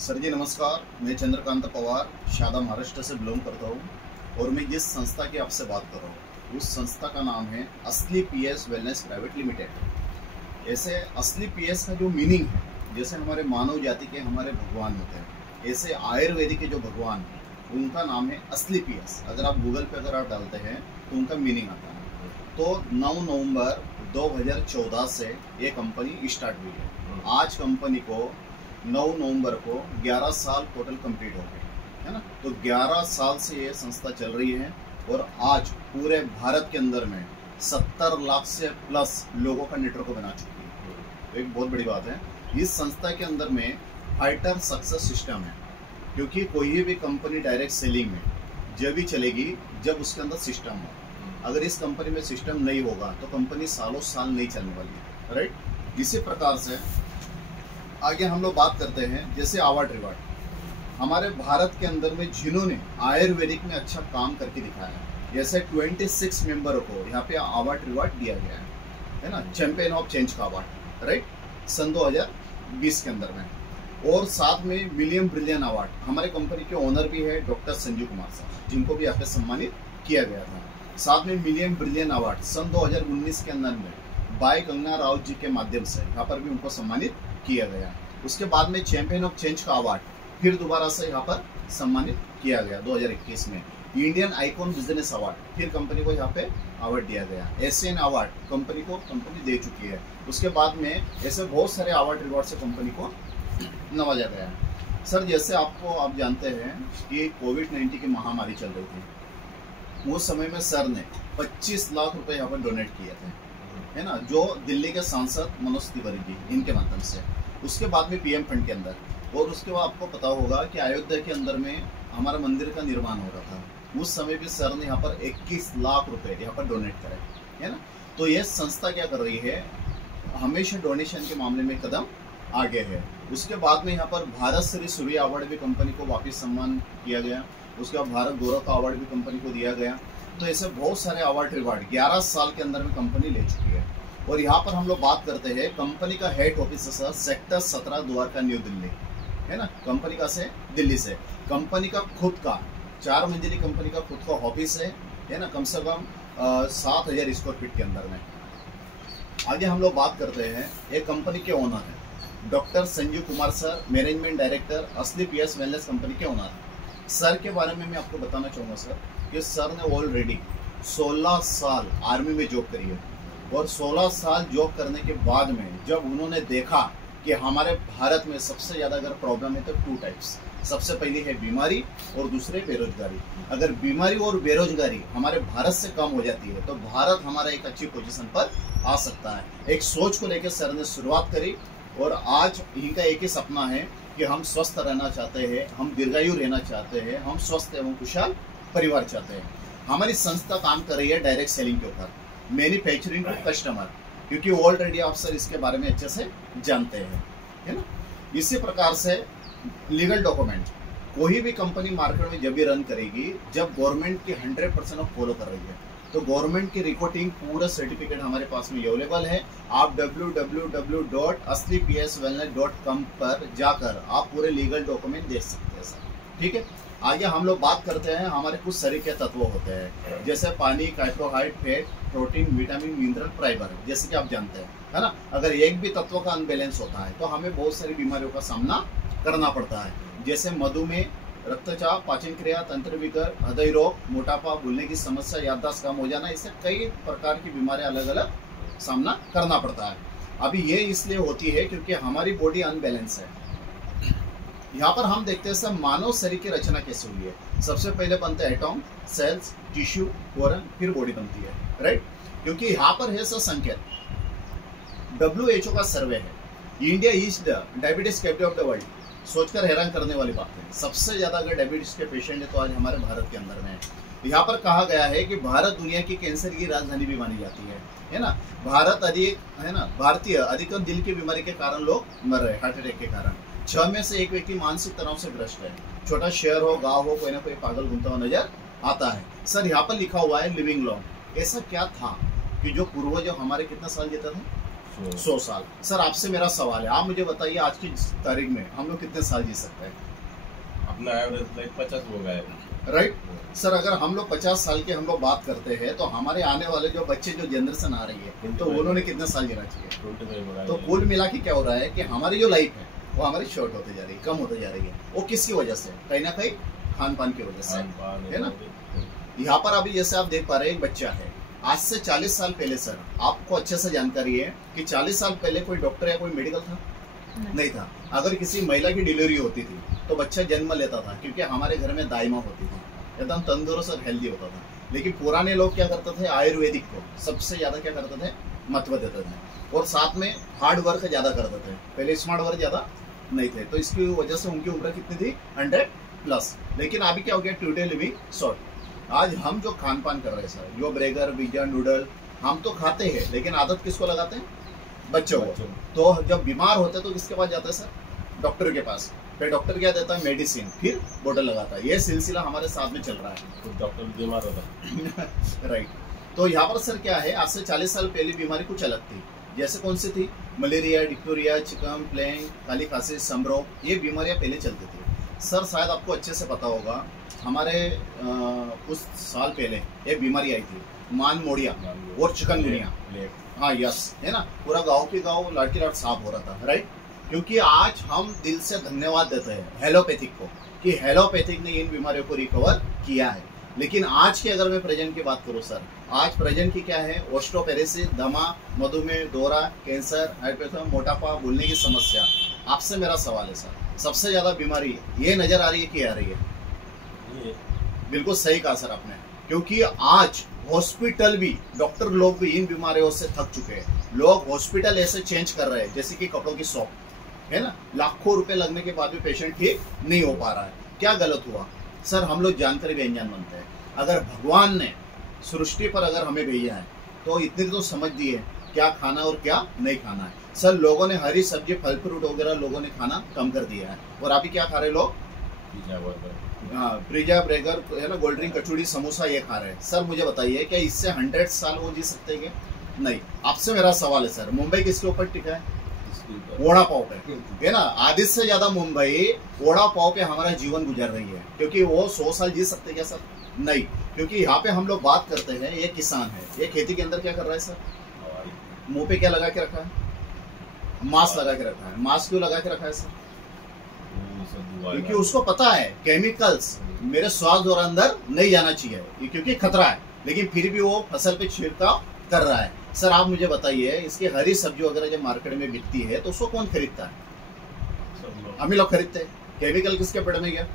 Sir जी नमस्कार। मैं चंद्रकांत पवार शादा महाराष्ट्र से बिलोंग करता हूँ और मैं जिस संस्था की आपसे बात कर रहा हूँ उस संस्था का नाम है असली पीएस वेलनेस प्राइवेट लिमिटेड। ऐसे असली पीएस का जो मीनिंग है, जैसे हमारे मानव जाति के हमारे भगवान होते हैं, ऐसे आयुर्वेदिक के जो भगवान हैं उनका नाम है असली पीएस। अगर आप गूगल पे अगर आप डालते हैं तो उनका मीनिंग आता है। तो 9 नवंबर 2014 से ये कंपनी स्टार्ट हुई है। आज कंपनी को 9 नवंबर को 11 साल टोटल कंप्लीट हो गए, है ना। तो 11 साल से ये संस्था चल रही है और आज पूरे भारत के अंदर में 70 लाख से प्लस लोगों का नेटवर्क बना चुकी है। तो एक बहुत बड़ी बात है। इस संस्था के अंदर में फाइटर सक्सेस सिस्टम है, क्योंकि कोई भी कंपनी डायरेक्ट सेलिंग में जब भी चलेगी जब उसके अंदर सिस्टम हो। अगर इस कंपनी में सिस्टम नहीं होगा तो कंपनी सालों साल नहीं चलने वाली है, राइट। इसी प्रकार से आगे हम लोग बात करते हैं जैसे अवार्ड रिवार्ड। हमारे भारत के अंदर में जिन्होंने आयुर्वेदिक में अच्छा काम करके दिखाया, जैसे 26 मेंबर को यहाँ पे अवार्ड रिवार्ड दिया गया है ना। चैंपियन ऑफ चेंज का अवार्ड, राइट, सन 2020 के अंदर में। और साथ में विलियम ब्रिलियन अवार्ड हमारे कंपनी के ओनर भी है डॉक्टर संजीव कुमार साहब, जिनको भी यहाँ पे सम्मानित किया गया था। साथ में विलियम ब्रिलियन अवार्ड सन 2019 के अंदर में बाय गंगा राव जी के माध्यम से यहाँ पर भी उनको सम्मानित किया गया। उसके बाद में चैंपियन ऑफ चेंज का अवार्ड फिर दोबारा से यहाँ पर सम्मानित किया गया 2021 में। इंडियन आइकॉन बिजनेस अवार्ड फिर कंपनी को यहाँ पे अवार्ड दिया गया। एशियन अवार्ड कंपनी दे चुकी है। उसके बाद में ऐसे बहुत सारे अवार्ड रिवॉर्ड से कंपनी को नवाजा गया है। सर जैसे आप जानते हैं कि कोविड-19 की महामारी चल रही थी, उस समय में सर ने 25 लाख रुपए यहाँ पर डोनेट किए थे, है ना, जो दिल्ली के सांसद मनोज तिवारी जी इनके माध्यम से। उसके बाद में पीएम फंड के अंदर, और उसके बाद आपको पता होगा कि अयोध्या के अंदर में हमारा मंदिर का निर्माण हो रहा था। उस समय भी सर ने यहाँ पर 21 लाख रुपए यहाँ पर डोनेट करे, है ना। तो ये संस्था क्या कर रही है, हमेशा डोनेशन के मामले में कदम आगे है। उसके बाद में यहाँ पर भारत श्री सूर्य अवार्ड भी कंपनी को वापिस सम्मान किया गया। उसके बाद भारत गौरव का अवार्ड भी कंपनी को दिया गया। तो ऐसे बहुत सारे अवार्ड रिवार्ड 11 साल के अंदर में कंपनी ले चुकी है। और यहाँ पर हम लोग बात करते हैं कंपनी का head office sir sector 17 Dwarka new Delhi, है ना। कंपनी का से दिल्ली से कंपनी का खुद का 4 मंजिली कंपनी का खुद का ऑफिस है ना, कम से कम 7000 स्क्वायर फीट के अंदर में। आगे हम लोग बात करते हैं एक कंपनी के ओनर है doctor Sanjeev Kumar sir, management director असली पीएस वेलनेस कंपनी के ओनर है। सर के बारे में मैं आपको बताना चाहूँगा सर कि सर ने ऑलरेडी 16 साल आर्मी में जॉब करी है। और 16 साल जॉब करने के बाद में जब उन्होंने देखा कि हमारे भारत में सबसे ज़्यादा अगर प्रॉब्लम है तो 2 टाइप्स। सबसे पहली है बीमारी और दूसरे बेरोजगारी। अगर बीमारी और बेरोजगारी हमारे भारत से कम हो जाती है तो भारत हमारा एक अच्छी पोजीशन पर आ सकता है। एक सोच को लेकर सर ने शुरुआत करी और आज इनका एक ही सपना है कि हम स्वस्थ रहना चाहते हैं, हम दीर्घायु रहना चाहते हैं, हम स्वस्थ एवं कुशल परिवार चाहते हैं। हमारी संस्था काम कर रही है डायरेक्ट सेलिंग के ऊपर, मैन्युफैक्चरिंग टू कस्टमर, क्योंकि ऑलरेडी आप सर इसके बारे में अच्छे से जानते हैं, है ना। इसी प्रकार से लीगल डॉक्यूमेंट कोई भी कंपनी मार्केट में जब भी रन करेगी जब गवर्नमेंट की 100% फॉलो कर रही है तो गवर्नमेंट की रिकॉर्डिंग पूरा सर्टिफिकेट हमारे पास में अवेलेबल है। आप www.aslypswellness.com पर जाकर आप पूरे लीगल डॉक्यूमेंट देख सकते हैं सर, ठीक है। आगे हम लोग बात करते हैं हमारे कुछ शरीर के तत्व होते हैं, जैसे पानी, carbohydrate, fat, protein, vitamin, mineral, fibre, जैसे कि आप जानते हैं, है ना। अगर एक भी तत्व का अनबैलेंस होता है तो हमें बहुत सारी बीमारियों का सामना करना पड़ता है, जैसे मधुमेह, रक्तचाप, पाचन क्रिया, तंत्र विकार, हृदय रोग, मोटापा, भूलने की समस्या, याददाश्त कम हो जाना, इससे कई प्रकार की बीमारियां अलग अलग सामना करना पड़ता है। अभी ये इसलिए होती है क्योंकि हमारी बॉडी अनबैलेंस है। यहाँ पर हम देखते हैं सब मानव शरीर की रचना कैसे हुई है। सबसे पहले बनते हैं एटॉम, सेल्स, टिश्यू, ऑर्गन, फिर बॉडी बनती है, राइट। क्योंकि यहाँ पर है सर संकेत, WHO का सर्वे है, India is the diabetes capital of the world. सोचकर हैरान करने वाली बात है, सबसे ज्यादा अगर डायबिटीज के पेशेंट है तो आज हमारे भारत के अंदर में है। यहाँ पर कहा गया है कि भारत दुनिया की कैंसर की राजधानी भी मानी जाती है ना। भारत अधिक, है ना, भारतीय अधिकतर दिल की बीमारी के कारण लोग मर रहे हैं, हार्ट अटैक के कारण। 6 में से 1 व्यक्ति मानसिक तनाव से ग्रस्त है। छोटा शहर हो, गांव हो, कोई ना कोई पागल घूमता हुआ नजर आता है। सर यहाँ पर लिखा हुआ है लिविंग लॉन्ग। ऐसा क्या था कि जो पूर्वज हमारे कितना साल जीता था, 100 साल। सर आपसे मेरा सवाल है, आप मुझे बताइए आज की तारीख में हम लोग कितने साल जी सकते हैं? अपना एवरेज लाइफ 50 हो गया है। राइट सर, अगर हम लोग 50 साल के हम लोग बात करते हैं तो हमारे आने वाले जो बच्चे जो जनरेशन आ रही है तो उन्होंने कितने साल जीना चाहिए? तो कुल मिला के क्या हो रहा है कि हमारी जो लाइफ है वो हमारी शॉर्ट होते जा रही है, कम होते जा रही है। वो किसकी वजह से? कहीं ना कहीं खान पान की वजह से, है ना। यहाँ पर अभी जैसे आप देख पा रहे हैं एक बच्चा है, आज से 40 साल पहले सर आपको अच्छे से जानकारी है कि 40 साल पहले कोई डॉक्टर या कोई मेडिकल था? नहीं था। अगर किसी महिला की डिलीवरी होती थी तो बच्चा जन्म लेता था क्योंकि हमारे घर में दाई माँ होती थी, एकदम तंदुरुस्त और हेल्दी होता था। लेकिन पुराने लोग क्या करते थे, आयुर्वेदिक को सबसे ज्यादा क्या करते थे, महत्व देते थे और साथ में हार्ड वर्क ज्यादा करते थे। पहले स्मार्ट वर्क ज्यादा नहीं थे तो इसकी वजह से उनकी उम्र कितनी थी, 100+। लेकिन अभी क्या हो गया, टुडे लिविंग शॉर्ट। आज हम जो खान पान कर रहे हैं सर, जो बर्गर पिज्जा नूडल हम तो खाते हैं, लेकिन आदत किसको लगाते हैं, बच्चों को। तो जब बीमार होते हैं तो किसके पास जाते हैं सर, डॉक्टर के पास। फिर डॉक्टर क्या देता है, मेडिसिन, फिर बोतल लगाता है। ये सिलसिला हमारे साथ में चल रहा है। तो डॉक्टर बीमार होता राइट। तो यहाँ पर सर क्या है, आज से 40 साल पहले बीमारी कुछ अलग थी। जैसे कौन सी थी, मलेरिया, डिप्थीरिया, चिकन, प्लेग, काली खांसी, समरो, ये बीमारियां पहले चलती थी। सर शायद आपको अच्छे से पता होगा, हमारे कुछ साल पहले एक बीमारी आई थी, मान मोड़िया और चिकनगुनिया। हाँ यस, है ना। पूरा गांव के गांव लाठी लाट साफ हो रहा था, राइट। क्योंकि आज हम दिल से धन्यवाद देते हैं हेलोपैथिक को कि हेलोपैथिक ने इन बीमारियों को रिकवर किया है। लेकिन आज की अगर मैं प्रेजेंट की बात करूं सर, आज प्रेजेंट की क्या है, ऑस्टियोपेरोसिस, दमा, मधुमेह, दौरा, कैंसर, हाइपरटेंशन, मोटापा, भूलने की समस्या। आपसे मेरा सवाल है सर, सबसे ज्यादा बीमारी ये नजर आ रही है कि आ रही है? बिल्कुल सही कहा सर आपने, क्योंकि आज हॉस्पिटल भी, डॉक्टर लोग भी इन बीमारियों से थक चुके हैं। लोग हॉस्पिटल ऐसे चेंज कर रहे हैं जैसे कि कपड़ों की शॉप, है ना। लाखों रुपए लगने के बाद भी पेशेंट ठीक नहीं हो पा रहा है। क्या गलत हुआ सर? हम लोग जानकर भी अनजान बनते हैं। अगर भगवान ने सृष्टि पर अगर हमें भेजा है तो इतनी तो समझ दी है क्या खाना और क्या नहीं खाना है। सर लोगों ने हरी सब्जी, फल फ्रूट वगैरह लोगों ने खाना कम कर दिया है और अभी क्या खा रहे लोग, पिज्जा बर्गर, है ना, कोल्ड ड्रिंक, कचौड़ी, समोसा, ये खा रहे हैं। सर मुझे बताइए क्या इससे 100 साल वो जी सकते हैं? नहीं। आपसे मेरा सवाल है सर, मुंबई किसके ऊपर टिका है? वड़ा पाव पे, है ना। आधे से ज्यादा मुंबई वड़ा पाव पे हमारा जीवन गुजर रही है। क्योंकि वो 100 साल जी सकते क्या सर? नहीं। क्योंकि यहाँ पे हम लोग बात करते हैं, ये किसान है, ये खेती के अंदर क्या कर रहा है सर, मुंह पे क्या लगा के रखा है, मास्क लगा के रखा है। मास्क क्यों लगा के रखा है सर? क्योंकि उसको पता है केमिकल्स मेरे स्वास्थ्य और अंदर नहीं जाना चाहिए, क्योंकि खतरा है। लेकिन फिर भी वो फसल पे छिड़काव कर रहा है। सर आप मुझे बताइए, इसकी हरी सब्जी वगैरह जब मार्केट में बिकती है तो उसको कौन खरीदता है? हम ही लोग खरीदते हैं। केमिकल किसके पेट में गया?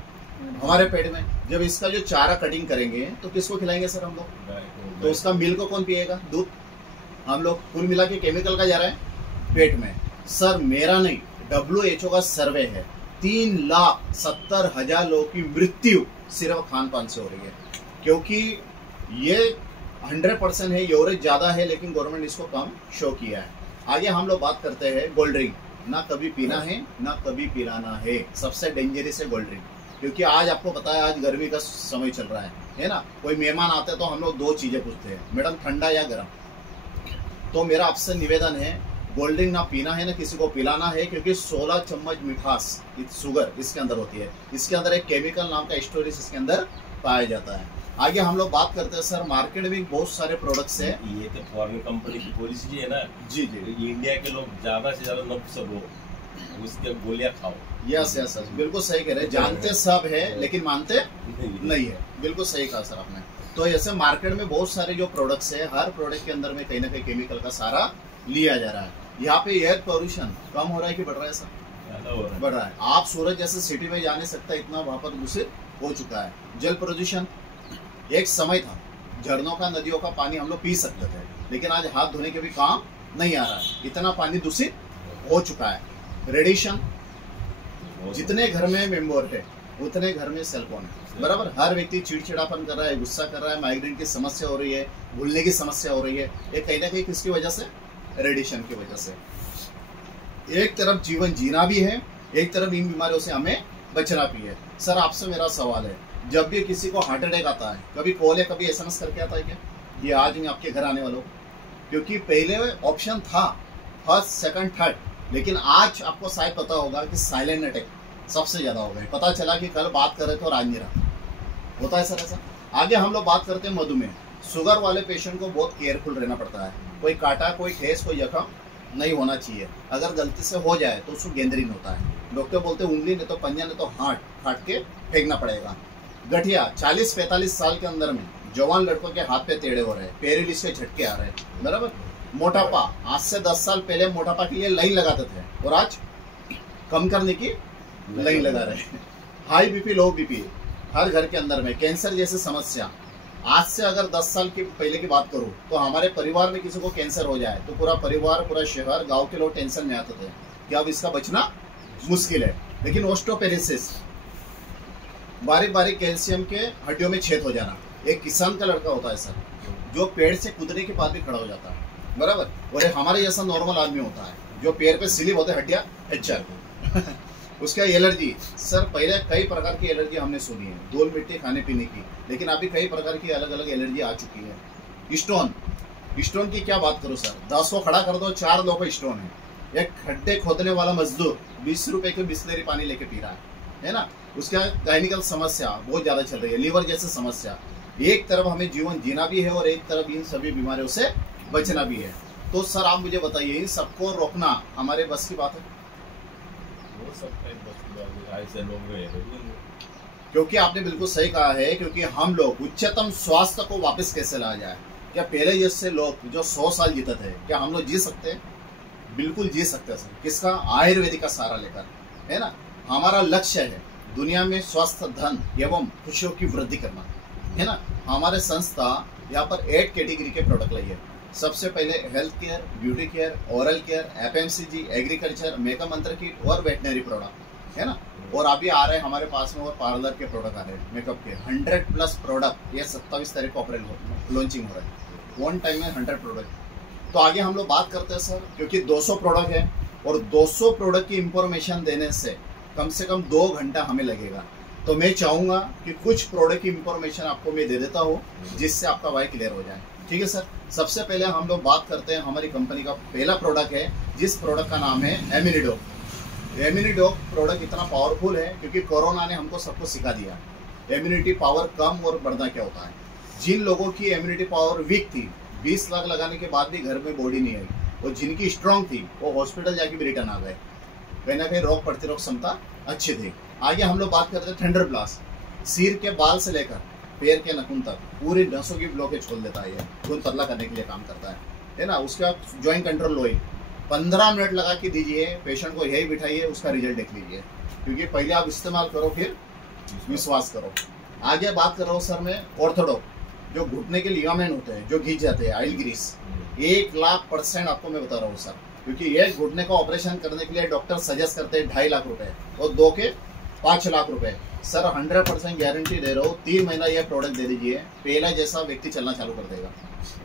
हमारे पेट में। जब इसका जो चारा कटिंग करेंगे तो किसको खिलाएंगे सर हम लोग? तो उसका मिल्क कौन पिएगा? दूध। हम लोग कुल मिला के केमिकल का जा रहा है पेट में। सर मेरा नहीं, WHO का सर्वे है, 3,70,000 लोगों की मृत्यु सिर्फ खान पान से हो रही है। क्योंकि ये 100% है, एवरेज ज्यादा है, लेकिन गवर्नमेंट इसको कम शो किया है। आगे हम लोग बात करते हैं कोल्ड ड्रिंक। ना कभी पीना है ना कभी पिलाना है। सबसे डेंजरस है कोल्ड ड्रिंक। क्योंकि आज आपको पता है, आज गर्मी का समय चल रहा है ना। कोई मेहमान आते हैं तो हम लोग 2 चीजें पूछते हैं, मैडम ठंडा या गर्म। तो मेरा आपसे निवेदन है, कोल्ड ड्रिंक ना पीना है ना किसी को पिलाना है। क्योंकि 16 चम्मच मिठास, शुगर इसके अंदर होती है। इसके अंदर एक केमिकल नाम का स्टोरेज इसके अंदर पाया जाता है। आगे हम लोग बात करते हैं सर, मार्केट में बहुत सारे प्रोडक्ट्स है। ये तो फॉरेन कंपनी की पॉलिसी है ना। जी जी। इंडिया के लोग ज्यादा से ज्यादा नब सब हो, उसके गोलियां खाओ। यस यस यस, बिल्कुल सही कह रहे हैं। जानते सब है लेकिन मानते नहीं है। बिल्कुल सही कहा सर आपने। तो ऐसे मार्केट में बहुत सारे जो प्रोडक्ट्स है, हर प्रोडक्ट के अंदर में कहीं ना कहीं केमिकल का सारा लिया जा रहा है। यहाँ पे एयर पोल्यूशन कम हो रहा है कि बढ़ रहा है सर? बढ़ रहा है। आप सूरत जैसे सिटी में जा नहीं सकता, इतना वहां पर दूषित हो चुका है। जल प्रदूषण, एक समय था झरनों का, नदियों का पानी हम लोग पी सकते थे, लेकिन आज हाथ धोने के भी काम नहीं आ रहा है, इतना पानी दूषित हो चुका है। रेडिएशन, जितने घर में मेंबर है उतने घर में सेल फोन है, बराबर। हर व्यक्ति चिड़चिड़ापन कर रहा है, गुस्सा कर रहा है, माइग्रेन की समस्या हो रही है, भूलने की समस्या हो रही है। ये कहीं ना कहीं किसकी वजह से? रेडिएशन की वजह से। एक तरफ जीवन जीना भी है, एक तरफ इन बीमारियों से हमें बचना भी है। सर आपसे मेरा सवाल है, जब भी किसी को हार्ट अटैक आता है, कभी कॉल या कभी SMS करके आता है क्या, ये आज नहीं आपके घर आने वालों? क्योंकि पहले ऑप्शन था फर्स्ट, सेकंड, थर्ड, लेकिन आज आपको शायद पता होगा कि साइलेंट अटैक सबसे ज्यादा हो गए। पता चला कि कल बात कर रहे थे और आज नहीं रहा, होता है सर ऐसा। आगे हम लोग बात करते हैं मधुमेह। शुगर वाले पेशेंट को बहुत केयरफुल रहना पड़ता है। कोई काटा, कोई ठेस, कोई जख्म नहीं होना चाहिए। अगर गलती से हो जाए तो उसको गैंग्रीन होता है। डॉक्टर बोलते हैं उंगली नहीं तो पंजा नहीं तो हाथ काट के फेंकना पड़ेगा। गठिया 40-45 साल के अंदर में जवान लड़कों के हाथ पे टेढ़े हो रहे हैं, पैरालिसिस के झटके आ रहे हैं, बराबर। मोटापा, आज से 10 साल पहले मोटापा के लिए लाइन लगाते थे और आज कम करने की लाइन लगा रहे हैं। हाई बीपी, लो बीपी हर घर के अंदर में। कैंसर जैसी समस्या, आज से अगर 10 साल की पहले की बात करूं तो हमारे परिवार में किसी को कैंसर हो जाए तो पूरा परिवार, पूरा शहर, गांव के लोग टेंशन में आते थे कि अब इसका बचना मुश्किल है। लेकिन ऑस्टियोपेरोसिस, बारीक बारीक कैल्शियम के हड्डियों में छेद हो जाना। एक किसान का लड़का होता है सर, जो पेड़ से कूदने के बाद भी खड़ा हो जाता है, बराबर। और हमारे जैसा नॉर्मल आदमी होता है जो पैर पे स्लिप होते हड्डियां फ्रैक्चर। उसका एलर्जी, सर पहले कई प्रकार की एलर्जी हमने सुनी है, धूल मिट्टी खाने पीने की, लेकिन अभी कई प्रकार की अलग अलग एलर्जी आ चुकी है। स्टोन की क्या बात करूं सर, 10 को खड़ा कर दो, 4 लोगों को स्टोन है। एक खड्डे खोदने वाला मजदूर 20 रुपए के बिस्लेरी पानी लेके पी रहा है ना। उसका गायनिकल समस्या बहुत ज्यादा चल रही है, लीवर जैसे समस्या। एक तरफ हमें जीवन जीना भी है और एक तरफ इन सभी बीमारियों से बचना भी है। तो सर आप मुझे बताइए, इन सबको रोकना हमारे बस की बात है? वो सब ऐसे लोग क्योंकि आपने बिल्कुल सही कहा है, क्योंकि हम लोग उच्चतम स्वास्थ्य को वापस कैसे लाया जाए। क्या पहले जैसे लोग जो 100 साल जीते थे, क्या हम लोग जी सकते हैं? बिल्कुल जी सकते हैं सर। किसका? आयुर्वेदिक का सहारा लेकर, है ना। हमारा लक्ष्य है दुनिया में स्वास्थ्य, धन एवं खुशियों की वृद्धि करना, है ना। हमारे संस्था यहाँ पर 8 कैटेगरी के प्रोडक्ट लाई है। सबसे पहले health care, beauty care, oral care, FMCG, agriculture, makeup मंत्र किट और वेटनरी प्रोडक्ट, है ना। और अभी आ रहे हैं हमारे पास में और पार्लर के प्रोडक्ट आ रहे हैं, मेकअप के 100+ प्रोडक्ट। ये 27 तारीख को अप्रैल लॉन्चिंग हो रहा है, वन टाइम में 100 प्रोडक्ट। तो आगे हम लोग बात करते हैं सर, क्योंकि 200 प्रोडक्ट है और 200 प्रोडक्ट की इंफॉर्मेशन देने से कम 2 घंटा हमें लगेगा। तो मैं चाहूंगा कि कुछ प्रोडक्ट की इंफॉर्मेशन आपको मैं दे देता हूँ, जिससे आपका वाई क्लियर हो जाए। ठीक है सर। सबसे पहले हम लोग बात करते हैं हमारी कंपनी का पहला प्रोडक्ट है, जिस प्रोडक्ट का नाम है इम्यूनिडॉग। इम्यूनिडॉग प्रोडक्ट इतना पावरफुल है क्योंकि कोरोना ने हमको सबको सिखा दिया इम्यूनिटी पावर कम और बढ़ना क्या होता है। जिन लोगों की इम्यूनिटी पावर वीक थी, 20 लाख लगाने के बाद भी घर में बॉडी नहीं आई, और जिनकी स्ट्रांग थी वो हॉस्पिटल जाके भी रिटर्न आ गए। कहीं ना कहीं रोग प्रतिरोधक क्षमता अच्छी थी। आगे हम लोग बात करते हैं थंडर ब्लास्ट। सिर के बाल से लेकर पैर के नखून तक पूरी नसों की ब्लॉकेज खोल देता है, ये खून पतला करने के लिए काम करता है ना। उसका जॉइंट कंट्रोल लोई 15 मिनट लगा के दीजिए, पेशेंट को यही बिठाइए, उसका रिजल्ट देख लीजिए, क्योंकि पहले आप इस्तेमाल करो फिर विश्वास करो। आगे बात कर रहा हूँ सर मैं ऑर्थोडॉक, जो घुटने के लिगामेंट होते हैं जो घिस जाते हैं, ऑयल ग्रीस, 1,00,000% आपको मैं बता रहा हूँ सर, क्योंकि ये घुटने का ऑपरेशन करने के लिए डॉक्टर सजेस्ट करते हैं 2.5 लाख रुपए और 2 के 5 लाख रुपए। सर 100% गारंटी दे रहा हूँ, 3 महीना ये प्रोडक्ट दे दीजिए, पहला जैसा व्यक्ति चलना चालू कर देगा,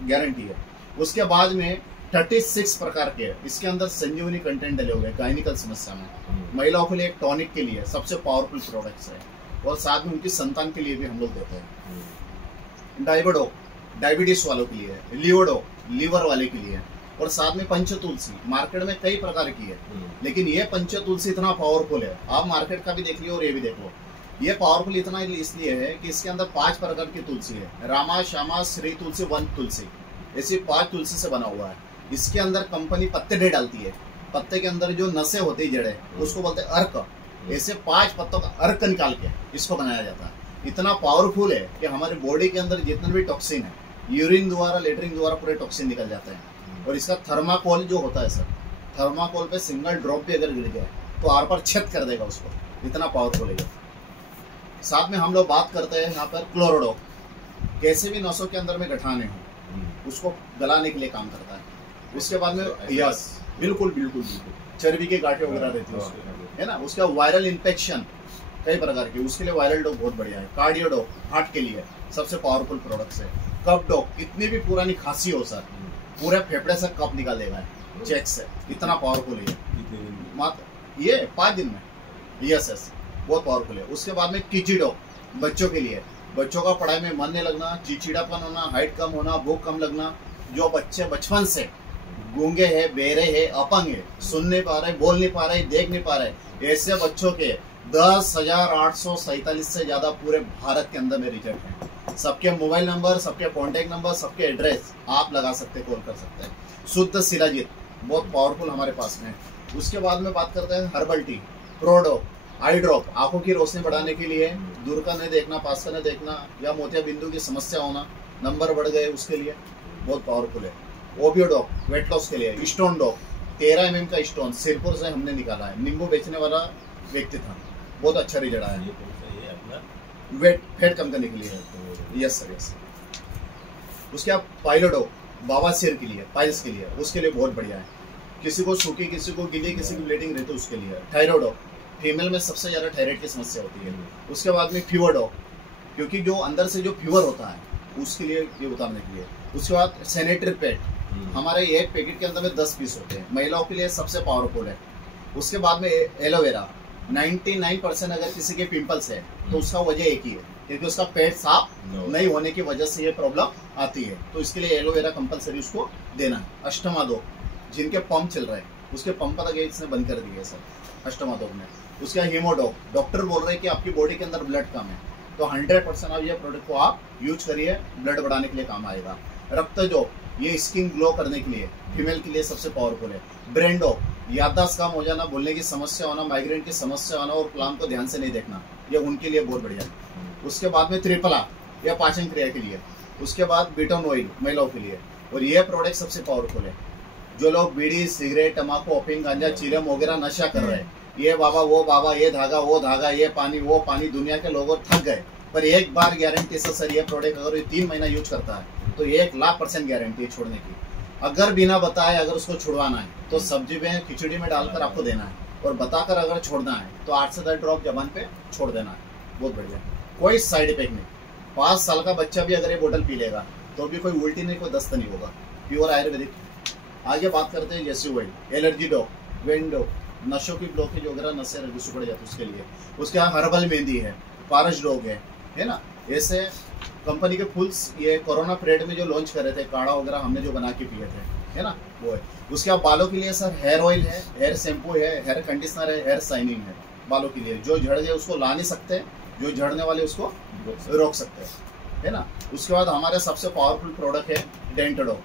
गारंटी है। उसके बाद में 36 प्रकार के इसके अंदर संजीवनी कंटेंट डले हुए गायनिकल समस्या में, महिलाओं के लिए एक टॉनिक के लिए सबसे पावरफुल प्रोडक्ट्स है, और साथ में उनकी संतान के लिए भी हम लोग देते हैं। डाइबोडो डायबिटीज वालों के लिए है, लियोडो लीवर वाले के लिए, और साथ में पंचतुलसी मार्केट में कई प्रकार की है, लेकिन ये पंचतुलसी इतना पावरफुल है, आप मार्केट का भी देख लियो और ये भी देख लो। ये पावरफुल इतना इसलिए है कि इसके अंदर 5 प्रकार की तुलसी है, रामा, श्यामा, श्री तुलसी, वन तुलसी, ऐसी 5 तुलसी से बना हुआ है। इसके अंदर कंपनी पत्ते नहीं डालती है, पत्ते के अंदर जो नसें होती है, जड़े, उसको बोलते हैं अर्क, ऐसे 5 पत्तों का अर्क निकाल के इसको बनाया जाता है। इतना पावरफुल है कि हमारे बॉडी के अंदर जितने भी टॉक्सिन है, यूरिन द्वारा, लेटरिन द्वारा पूरे टॉक्सिन निकल जाते हैं। और इसका थर्माकोल जो होता है सर, थर्माकोल पे सिंगल ड्रॉप भी अगर गिर जाए तो आर पर छेद कर देगा उसको, इतना पावरफुल है। साथ में हम लोग बात करते हैं यहाँ पर क्लोरोडो, कैसे भी नसों के अंदर में गठाने हो उसको गलाने के लिए काम करता है। उसके बाद में यस बिल्कुल बिल्कुल बिल्कुल चर्बी के गांठें वगैरह रहती है ना। उसका वायरल इन्फेक्शन कई प्रकार के, उसके लिए वायरल डॉग बहुत बढ़िया है। कार्डियोडो हार्ट के लिए सबसे पावरफुल प्रोडक्ट्स है। कप डॉग, कितनी भी पुरानी खांसी हो सर, पूरे फेफड़े से कप निकाल देगा चेक से, इतना पावरफुल है मात्र ये 5 दिन में। यस बहुत पावरफुल है। उसके बाद में किचिडो बच्चों के लिए, बच्चों का पढ़ाई में मन नहीं लगना, चिड़चिड़ापन होना, हाइट कम होना, भूख कम लगना, जो बच्चे बचपन से गूंगे है, बेरे है, अपंग है, सुन नहीं पा रहे, बोल नहीं पा रहे, देख नहीं पा रहे, ऐसे बच्चों के 10,847 से ज्यादा पूरे भारत के अंदर में रिजल्ट हैं। सबके मोबाइल नंबर, सबके कॉन्टेक्ट नंबर, सबके एड्रेस आप लगा सकते, कॉल कर सकते हैं। शुद्ध शिलाजीत बहुत पावरफुल हमारे पास में है। उसके बाद में बात करते हैं हर्बल टी, प्रोडो, आई ड्रॉप, आंखों की रोशनी बढ़ाने के लिए, दूर का नहीं देखना, पास का नहीं देखना, या मोतिया बिंदु की समस्या होना, नंबर बढ़ गए, उसके लिए बहुत पावरफुल है। ओबियोडॉक, वेट लॉस के लिए। स्टोन डॉक, 13 mm का स्टोन सिरपुर से हमने निकाला है, नींबू बेचने वाला व्यक्ति था, बहुत अच्छा रिजल्ट आया है। वेट फैट कम करने के लिए है। Yes sir, yes. उसके बाद पाइलोडो, बवासीर के लिए, पाइल्स के लिए, उसके लिए बहुत बढ़िया है। किसी को सूखी, किसी को गीली, किसी की ब्लीडिंग रहती है, उसके लिए। थायराइड, फीमेल में सबसे ज्यादा थायराइड की समस्या होती है। उसके बाद में फीवर, क्योंकि जो अंदर से जो फीवर होता है उसके लिए, ये उतारने के लिए। उसके बाद सैनिटरी पैड, हमारे एक पैकेट के अंदर में 10 पीस होते हैं, महिलाओं के लिए सबसे पावरफुल है। उसके बाद में एलोवेरा, 99% अगर किसी के पिंपल्स है तो उसका वजह एक ही है, क्योंकि उसका पेट साफ नहीं होने की वजह से ये प्रॉब्लम आती है, तो इसके लिए एलोवेरा कंपलसरी उसको देना है। अष्टमादो, जिनके पंप चल रहे हैं उसके पंप तक इसने बंद कर दिए सर अष्टमादो ने। उसका हीमोडॉक, डॉक्टर बोल रहे हैं कि आपकी बॉडी के अंदर ब्लड कम है, तो 100% आप ये प्रोडक्ट को आप यूज करिए, ब्लड बढ़ाने के लिए काम आएगा। रक्तजो, ये स्किन ग्लो करने के लिए, फीमेल के लिए सबसे पावरफुल है। ब्रेंडो, याददाश्त कम हो जाना, बोलने की समस्या होना, माइग्रेन की समस्या होना और प्लान को ध्यान से नहीं देखना, ये उनके लिए बहुत बढ़िया है। उसके बाद में त्रिफला, यह पाचन क्रिया के लिए। उसके बाद बीटोन ऑयल, महिलाओं के लिए। और ये प्रोडक्ट सबसे पावरफुल है। जो लोग बीड़ी, सिगरेट, तम्बाकू, अफीम, गांजा, चीलम वगैरह नशा कर रहे हैं, ये बाबा वो बाबा, ये धागा वो धागा, ये पानी वो पानी, दुनिया के लोग थक गए, पर एक बार गारंटी से सर ये प्रोडक्ट अगर ये 3 महीना यूज करता है तो 1,00,000% गारंटी है छोड़ने की। अगर बिना बताए अगर उसको छुड़वाना है तो सब्जी में, खिचड़ी में डालकर आपको देना है, और बताकर अगर छोड़ना है तो 8 से 10 ड्रॉप जबान पे छोड़ देना है। बहुत बढ़िया, कोई साइड इफेक्ट नहीं। 5 साल का बच्चा भी अगर ये बोतल पी लेगा तो भी कोई उल्टी नहीं, कोई दस्त नहीं होगा। प्योर आयुर्वेदिक। आगे बात करते हैं जैसे ऑयल, एलर्जी डॉग, वेंडो, नशों की ब्लॉकेज वगैरह, नशे सुखड़ जाती है उसके लिए। उसके यहाँ हर्बल मेहंदी है, पारस डॉग है ना। ऐसे कंपनी के फुल्स ये कोरोना पीरियड में जो लॉन्च कर रहे थे, काढ़ा वगैरह हमने जो बना के पिए थे, है ना, वो है। उसके बाद बालों के लिए सर हेयर ऑयल है, हेयर शैम्पू है, हेयर कंडीशनर है, हेयर शाइनिंग है। बालों के लिए जो झड़ गए उसको ला नहीं सकते, जो झड़ने वाले उसको रोक सकते हैं, है ना। उसके बाद हमारे सबसे पावरफुल प्रोडक्ट है डेंटोडो।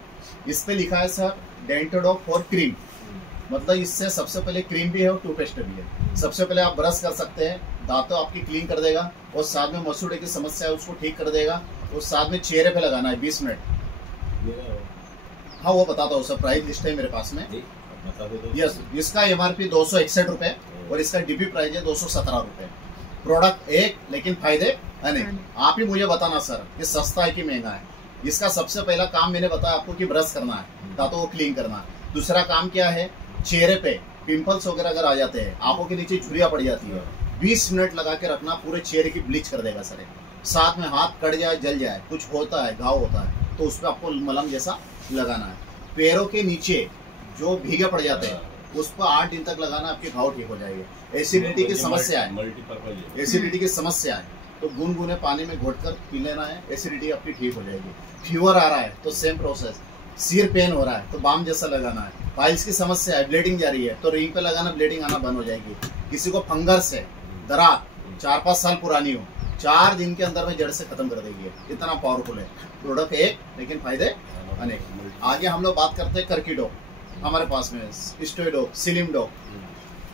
इस पे लिखा है सर डेंटोडो फॉर क्रीम, मतलब इससे सबसे पहले क्रीम भी है और टूथपेस्ट भी है। सबसे पहले आप ब्रश कर सकते हैं, दांतों आपकी क्लीन कर देगा, और साथ में मसूड़े की समस्या है उसको ठीक कर देगा, और साथ में चेहरे पे लगाना है 20 मिनट। हाँ वो बताता हूँ सर, प्राइस लिस्ट है मेरे पास में। यस, इसका MRP 261 रुपए और इसका DP प्राइस है 217 रुपए। प्रोडक्ट एक, लेकिन फायदे अनेक। आप ही मुझे बताना सर ये सस्ता है कि महंगा है। इसका सबसे पहला काम मैंने बताया आपको कि ब्रश करना है, दांतों को क्लीन करना है। दूसरा काम क्या है, चेहरे पे पिंपल्स वगैरह अगर आ जाते हैं, आंखों के नीचे झुर्रियां पड़ जाती है, 20 मिनट लगा के रखना, पूरे चेहरे की ब्लीच कर देगा सर। साथ में हाथ कट जाए, जल जाए, कुछ होता है, घाव होता है, तो उस पर आपको मलहम जैसा लगाना है। पैरों के नीचे जो भीगे पड़ जाते हैं उस पर 8 दिन तक लगाना, आपके घाव ठीक हो जाएंगे। एसिडिटी की समस्या है, एसिडिटी की समस्या है तो गुनगुने पानी में घोटकर पी लेना है, एसिडिटी आपकी ठीक हो जाएगी। फीवर आ रहा है तो सेम प्रोसेस। सिर पेन हो रहा है तो बाम जैसा लगाना है। पाइल्स की समस्या है, ब्लीडिंग जा रही है तो रिंग पे लगाना, ब्लीडिंग आना बंद हो जाएगी। किसी को फंगस है, दरार 4-5 साल पुरानी हो, 4 दिन के अंदर में जड़ से खत्म कर देगी। इतना पावरफुल है प्रोडक्ट एक, लेकिन फायदे अनेक। आगे हम लोग बात करते हैं कर्कीडो। हमारे पास में स्टेडो, सिलिम डॉग,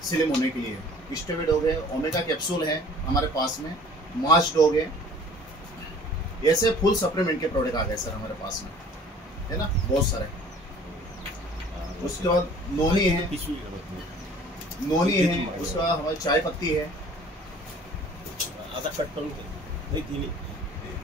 सिलिम होने के लिए स्टेड डॉग है, ओमेगा कैप्सूल है हमारे पास में, मार्च डॉग है। ऐसे फुल सप्लीमेंट के प्रोडक्ट आ गए सर हमारे पास में, है ना, बहुत सारे। उसके बाद नोनी है, नोनी है, उसके बाद हमारी चाय पत्ती है। आधा कट करूँ